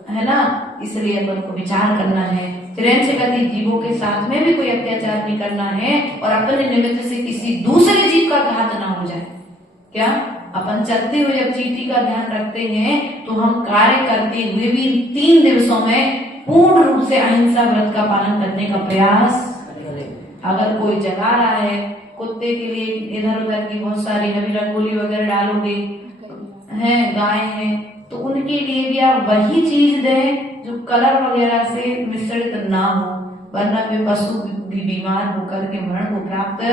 है ना। इसलिए अपन को विचार करना है, तिरंज गति जीवों के साथ में भी कोई अत्याचार नहीं करना है और अपने निमित्त से किसी दूसरे जीव का घात ना हो जाए। क्या अपन चलते हुए जब चींटी का ध्यान रखते हैं तो हम कार्य करते हुए भी 3 दिवसों में पूर्ण रूप से अहिंसा व्रत का पालन करने का प्रयास। अगर कोई जगा रहा है कुत्ते के लिए इधर उधर की बहुत सारी नवी रंगोली वगैरह डालोगे, हैं गाय हैं, तो उनके लिए भी आप वही चीज दें जो कलर वगैरह से मिश्रित ना हो, वरना वे पशु भी बीमार होकर के मरण को प्राप्त।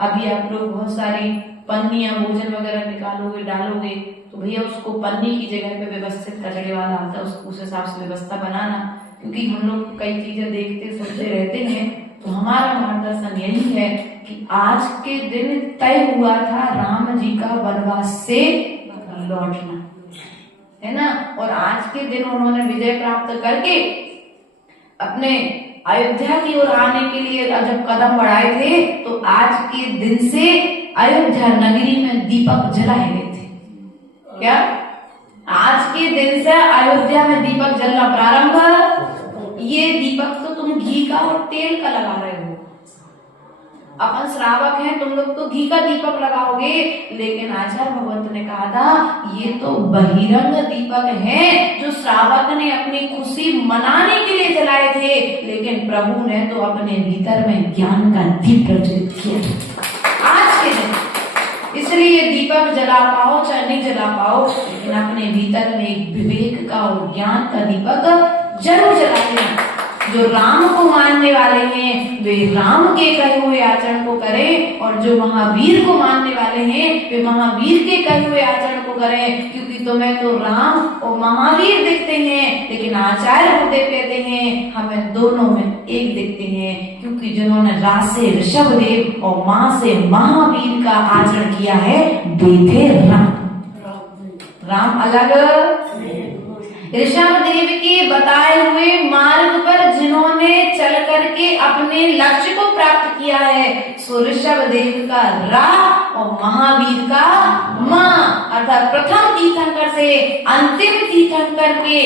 अभी आप लोग बहुत सारी पन्नियां भोजन वगैरह निकालोगे डालोगे तो भैया उसको पन्नी की जगह पे व्यवस्थित कचड़े वाला आता है, उसको उस हिसाब से व्यवस्था बनाना, क्योंकि हम लोग कई चीजें देखते सुनते रहते हैं। तो हमारा मार्गदर्शन यही है कि आज के दिन तय हुआ था राम जी का वनवास से लौटना, है ना, और आज के दिन उन्होंने विजय प्राप्त करके अपने अयोध्या की ओर आने के लिए जब कदम बढ़ाए थे तो आज के दिन से अयोध्या नगरी में दीपक जलाए गए थे। क्या आज के दिन से अयोध्या में दीपक जलना प्रारंभ। ये दीपक तो तुम घी का और तेल का लगा रहे हो, अपन श्रावक हैं, तुम लोग तो घी का दीपक लगाओगे, लेकिन आचार्य भगवंत ने कहा था ये तो बहिरंग दीपक हैं जो श्रावक ने अपनी खुशी मनाने के लिए जलाए थे, लेकिन प्रभु ने तो अपने भीतर में ज्ञान का दीप प्रज्वलित किया आज के दिन। इसलिए दीपक जला पाओ चाहे नहीं जला पाओ, लेकिन अपने भीतर में एक विवेक का और ज्ञान का दीपक जरूर जलाइए। जो राम को मानने वाले हैं वे राम के कहे हुए आचरण को करें, और जो महावीर को मानने वाले हैं वे महावीर के कहे हुए आचरण को करें, क्योंकि तुम्हें तो राम और महावीर दिखते हैं, लेकिन आचार्य गुरुदेव कहते हैं हमें दोनों में एक दिखते हैं, क्योंकि जिन्होंने रा से ऋषभदेव और माँ से महावीर का आचरण किया है वे थे राम अलग। ऋषभदेव के बताए हुए मार्ग पर जिन्होंने चल करके अपने लक्ष्य को प्राप्त किया है, सो ऋषभदेव का रा और महावीर का माँ, अर्थात प्रथम तीर्थंकर से अंतिम तीर्थंकर के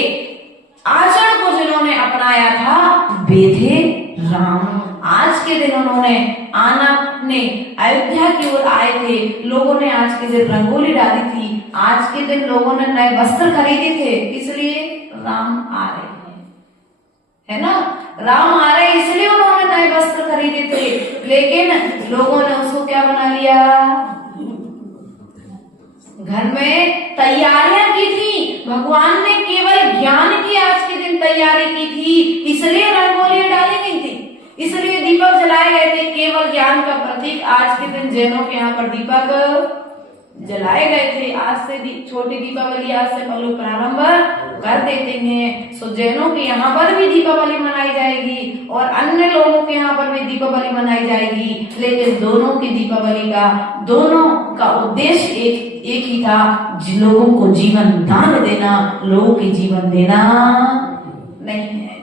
आचरण को जिन्होंने अपनाया था वे थे राम। आज के दिन उन्होंने आना अपने अयोध्या की ओर आए थे, लोगों ने आज के दिन रंगोली डाली थी, आज के दिन लोगों ने नए वस्त्र खरीदे थे, इसलिए राम आ रहे हैं, है ना, राम आ रहे इसलिए उन्होंने नए वस्त्र खरीदे थे, लेकिन लोगों ने उसको क्या बना लिया, घर में तैयारियां की थी, भगवान ने केवल ज्ञान की आज के दिन तैयारी की थी, इसलिए रंगोलियां डाली गई थी, इसलिए दीपक जलाए गए थे, केवल ज्ञान का प्रतीक। आज के दिन जैनों के यहाँ पर दीपक जलाए गए थे। आज से छोटी दीपावली आज से हम लोग प्रारंभ कर देते हैं। सो जैनों के यहाँ पर भी दीपावली मनाई जाएगी और अन्य लोगों के यहाँ पर भी दीपावली मनाई जाएगी, लेकिन दोनों का उद्देश्य एक ही था, लोगों को जीवन दान देना, लोगों के जीवन देना नहीं है।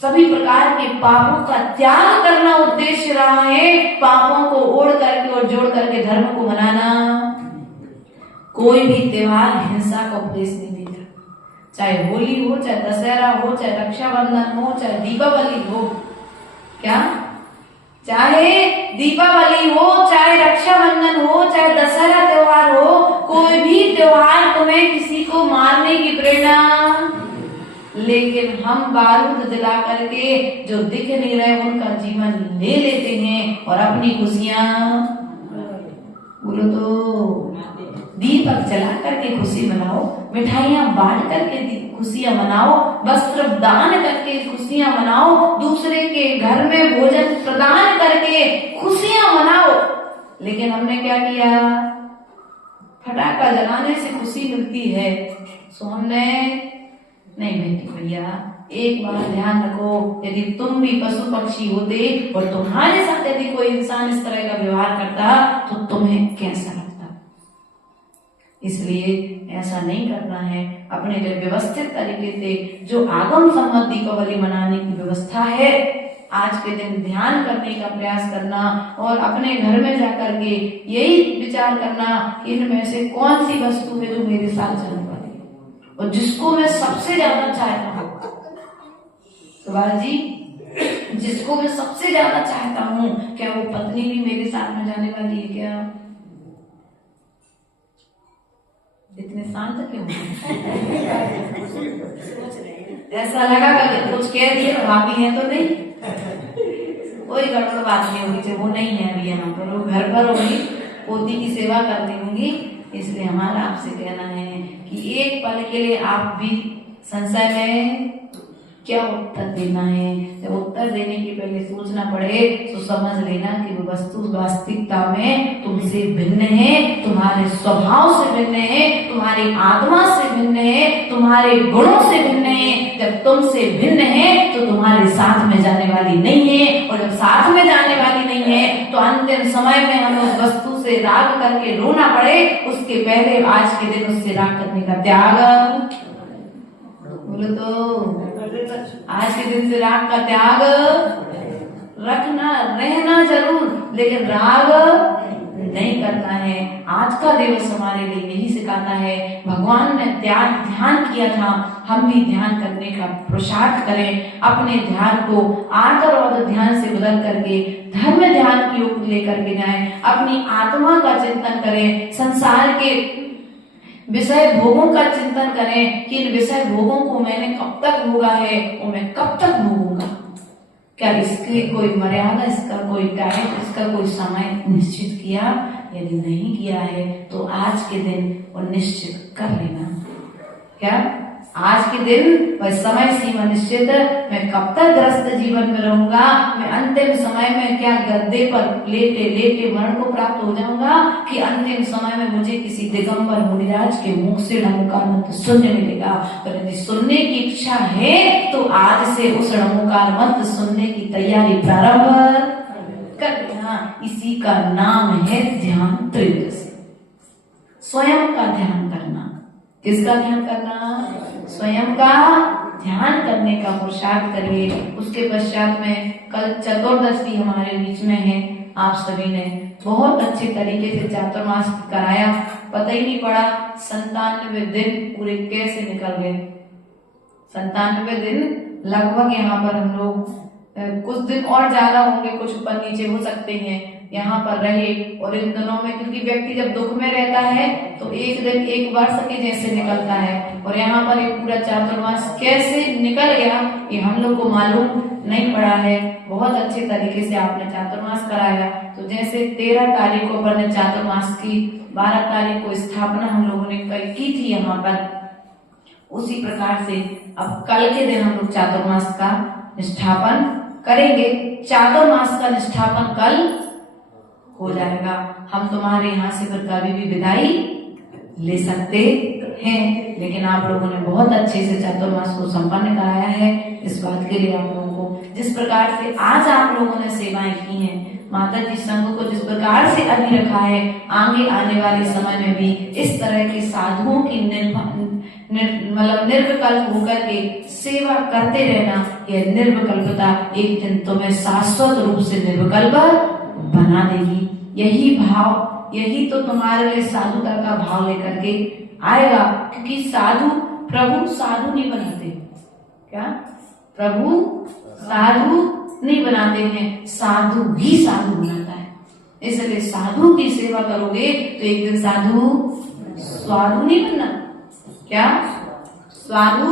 सभी प्रकार के पापों का त्याग करना उद्देश्य रहा है, पापों को ओढ़ करके और जोड़ करके धर्म को मनाना। कोई भी त्योहार हिंसा का उपदेश नहीं देता, चाहे होली हो, चाहे दशहरा हो, चाहे रक्षाबंधन हो, चाहे दीपावली हो। क्या चाहे दीपावली हो, चाहे रक्षाबंधन हो, चाहे दशहरा त्योहार हो, कोई भी त्योहार तुम्हें किसी को मारने की प्रेरणा, लेकिन हम बारूद जला करके जो दिख नहीं रहे उनका जीवन ले लेते हैं और अपनी खुशियां, बोलो तो दीपक जला करके खुशी मनाओ, मिठाइयां बांट करके खुशियां मनाओ, वस्त्र दान करके खुशियां मनाओ, दूसरे के घर में भोजन प्रदान करके खुशियां मनाओ। लेकिन हमने क्या किया, फटाका जलाने से खुशी मिलती है, सो हमने नहीं बेटी भैया, एक बार ध्यान रखो, यदि तुम भी पशु पक्षी होते और तुम्हारे साथ यदि कोई इंसान इस तरह का व्यवहार करता तो तुम्हें कैसा लगता? इसलिए ऐसा नहीं करना है। अपने लिए व्यवस्थित तरीके से जो आगम संवत दीपावली मनाने की व्यवस्था है, आज के दिन ध्यान करने का प्रयास करना और अपने घर में जाकर के यही विचार करना कि इनमें से कौन सी वस्तु है जो मेरे साथ जाने वाली है और जिसको मैं सबसे ज्यादा चाहता हूँ। सुभाष जी, जिसको मैं सबसे ज्यादा चाहता हूँ, क्या वो पत्नी भी मेरे साथ में जाने वाली है क्या? इतने शांत क्यों? ऐसा लगा कि कुछ कह दिए भाभी है तो नहीं, कोई गड़बड़ बात नहीं होगी। वो नहीं है अभी यहाँ पर, वो घर पर होगी, पोती की सेवा करती होंगी। इसलिए हमारा आपसे कहना है कि एक पल के लिए आप भी संशय में क्या उत्तर देना है। जब उत्तर देने के पहले सोचना पड़े तो समझ लेना कि वो वस्तु वास्तविकता में तुमसे भिन्न है, तुम्हारे स्वभाव से भिन्न है, तुम्हारी आत्मा से भिन्न है, तुम्हारे गुणों से भिन्न है। जब तुमसे भिन्न है तो तुम्हारे साथ में जाने वाली नहीं है, और जब साथ में जाने वाली नहीं है तो अंतिम समय में हमें उस वस्तु से राग करके रोना पड़े, उसके पहले आज के दिन उससे राग करने का त्याग। बोलो तो आज के दिन से राग का त्याग रखना, रहना जरूर, लेकिन राग नहीं करना है। आज का दिवस हमारे लिए यही सिखाता है। भगवान ने ध्यान किया था, हम भी ध्यान करने का पुरुषार्थ करें। अपने ध्यान को आर्तवाद ध्यान से बदल करके धर्म ध्यान की ओर लेकर के जाएं। अपनी आत्मा का चिंतन करें, संसार के विषय भोगों का चिंतन करें कि इन विषय भोगों को मैंने कब तक भोगा है और मैं कब तक भोगूंगा। क्या इसकी कोई मर्यादा, इसका कोई टाइम, इसका कोई समय निश्चित किया? यदि नहीं किया है तो आज के दिन वो निश्चित कर लेना। क्या आज के दिन वह समय सीमा निश्चित, मैं कब तक ग्रस्त जीवन में रहूंगा, मैं अंतिम समय में क्या गद्दे पर लेटे लेटे मरण को प्राप्त हो जाऊंगा कि अंतिम समय में मुझे किसी दिगंबर मुनिराज के मुख से णमुकार मंत्र सुनने मिलेगा। पर यदि सुनने की इच्छा है तो आज से उस णमुकार मंत्र सुनने की तैयारी प्रारंभ कर देना। इसी का नाम है ध्यान त्रयोदशी। स्वयं का ध्यान करना। किसका ध्यान करना? स्वयं का ध्यान करने का पुरुषार्थ करिए। उसके पश्चात में कल चतुर्दशी हमारे बीच में है। आप सभी ने बहुत अच्छे तरीके से चातुर्मास कराया, पता ही नहीं पड़ा 97 दिन पूरे कैसे निकल गए। 97 दिन लगभग यहाँ पर हम लोग, कुछ दिन और ज्यादा होंगे, कुछ ऊपर नीचे हो सकते हैं, यहाँ पर रहे। और इन दिनों में क्योंकि व्यक्ति जब दुख में रहता है तो एक दिन एक वर्ष के जैसे निकलता है, और यहाँ पर एक पूरा चातुर्मास कैसे निकल गया ये हम लोग को मालूम नहीं पड़ा है। बहुत अच्छे तरीके से आपने चातुर्मास कराया। तो जैसे 13 तारीख को अपन ने चातुर्मास की, 12 तारीख को स्थापना हम लोगों ने की थी यहाँ पर, उसी प्रकार से अब कल के दिन हम लोग चातुर्मास का निष्ठापन करेंगे। चातुर्मास का निष्ठापन कल हो जाएगा। हम तुम्हारे यहाँ से फिर कभी भी विदाई ले सकते हैं, लेकिन आप लोगों ने बहुत अच्छे से चातुर्मास को संपन्न कराया है। इस बात के लिए आप लोगों को, जिस प्रकार से आज आप लोगों ने सेवाएं की हैं, माता जी संघ को जिस प्रकार से अभी रखा है, आगे आने वाले समय में भी इस तरह के साधुओं की निर्विकल्प होकर के सेवा करते रहना। यह निर्विकल्पता एक दिन तुम्हें शाश्वत रूप से निर्विकल्प बना देगी। यही भाव, यही तो तुम्हारे लिए साधुता का भाव लेकर के आएगा। क्योंकि साधु, प्रभु साधु नहीं बनाते। क्या प्रभु साधु नहीं बनाते हैं, साधु ही साधु बनाता है। इसलिए साधु की सेवा करोगे तो एक दिन साधु स्वाधु नहीं बनना। क्या स्वाधु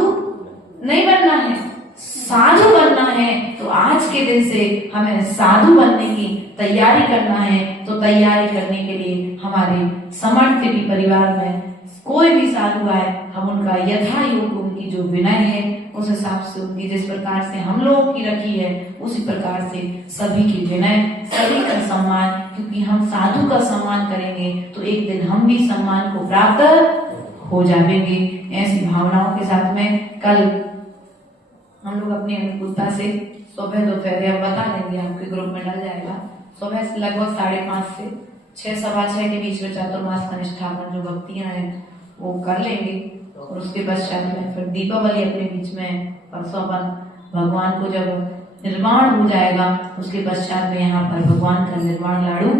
नहीं बनना है, साधु बनना है। तो आज के दिन से हमें साधु बनने की तैयारी करना है। तो तैयारी करने के लिए हमारे समर्थ भी परिवार में कोई भी साधु आए, हम उनका यथा योग उनकी जो विनय है उस हिसाब से, उनकी जिस प्रकार से हम लोगों की रखी है उसी प्रकार से सभी की विनय, सभी का सम्मान। क्योंकि हम साधु का सम्मान करेंगे तो एक दिन हम भी सम्मान को प्राप्त हो जाएंगे। ऐसी भावनाओं के साथ में कल हम लोग अपनी अनुकूलता से सुबह दोपहर बता देंगे, आपके ग्रुप में डल जाएगा। सुबह से लगभग 5:30 से 6:15 के बीच में चातुर्मास का निष्ठापन जो भक्तियां हैं वो कर लेंगे और उसके पश्चात में फिर दीपावली अपने बीच में परसों अपन भगवान को जब निर्वाण हो जाएगा उसके पश्चात में यहाँ पर भगवान का निर्वाण लाडू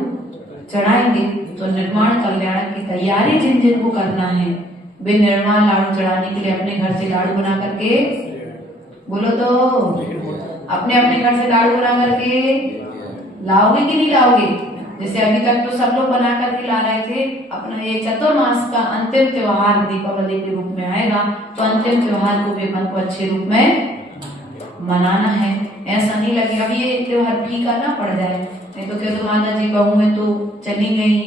चढ़ाएंगे। तो निर्वाण कल्याण की तैयारी जिन जिन को करना है वे निर्वाण लाडू चढ़ाने के लिए अपने घर से लाडू बना करके, बोलो तो, अपने अपने घर से लाडू बना करके लाओगे कि नहीं लाओगे? जैसे अभी तक तो सब लोग बना करके ला रहे थे। अपना ये चतुर्मास का अंतिम त्योहार दीपावली के रूप में आएगा तो अंतिम त्योहार को भी अपन को अच्छे रूप में मनाना है। ऐसा नहीं लगे अब ये त्योहार फीका ना पड़ जाए, नहीं तो क्या तो माता जी बहू है तो चली गई,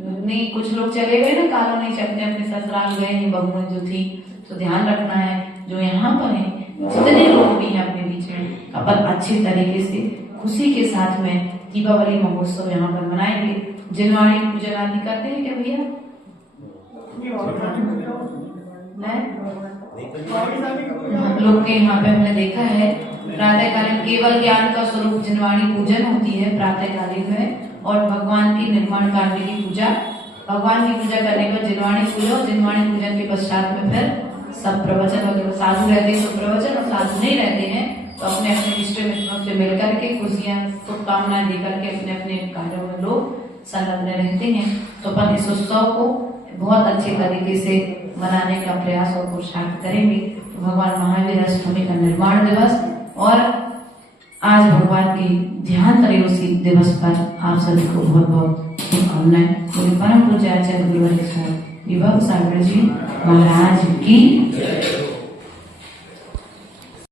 नहीं कुछ लोग चले गए ना कॉलोनी से अपने अपने ससुराल गए हैं, बहुएं जो थी। तो ध्यान रखना है जो यहाँ पर है जितने लोग भी हैं अपने बीच में अपन अच्छी तरीके से खुशी के साथ में दीपावली महोत्सव यहाँ पर मनाएंगे। जिनवाणी पूजन आदि करते हैं क्या भैया? हम लोग के यहाँ पे हमने देखा है प्रातःकालीन केवल ज्ञान का स्वरूप जिनवाणी पूजन होती है प्रातःकालीन में, और भगवान की निर्माण कार्य की पूजा, भगवान की पूजा करने के बाद जिनवाणी पूजो, जिनवाणी पूजन के पश्चात में फिर सब प्रवचन वगैरह, साधु रहते हैं तो प्रवचन, और साधु नहीं रहते हैं तो अपने अपने इष्ट मित्रों से मिलकर के खुशियां शुभकामनाएं देकर के अपने अपने कार्यों में लोग संलग्न रहते हैं। तो अपन इस उत्सव को बहुत अच्छे तरीके से मनाने का प्रयास और पुरुषार्थ करेंगे। तो भगवान महावीर अष्टमी का निर्माण दिवस और आज भगवान की ध्यान त्रयोदशी दिवस पर आप सभी को बहुत बहुत शुभकामनाएं। परम पूज्य आचार्य गुरुवर विभव सागर जी महाराज की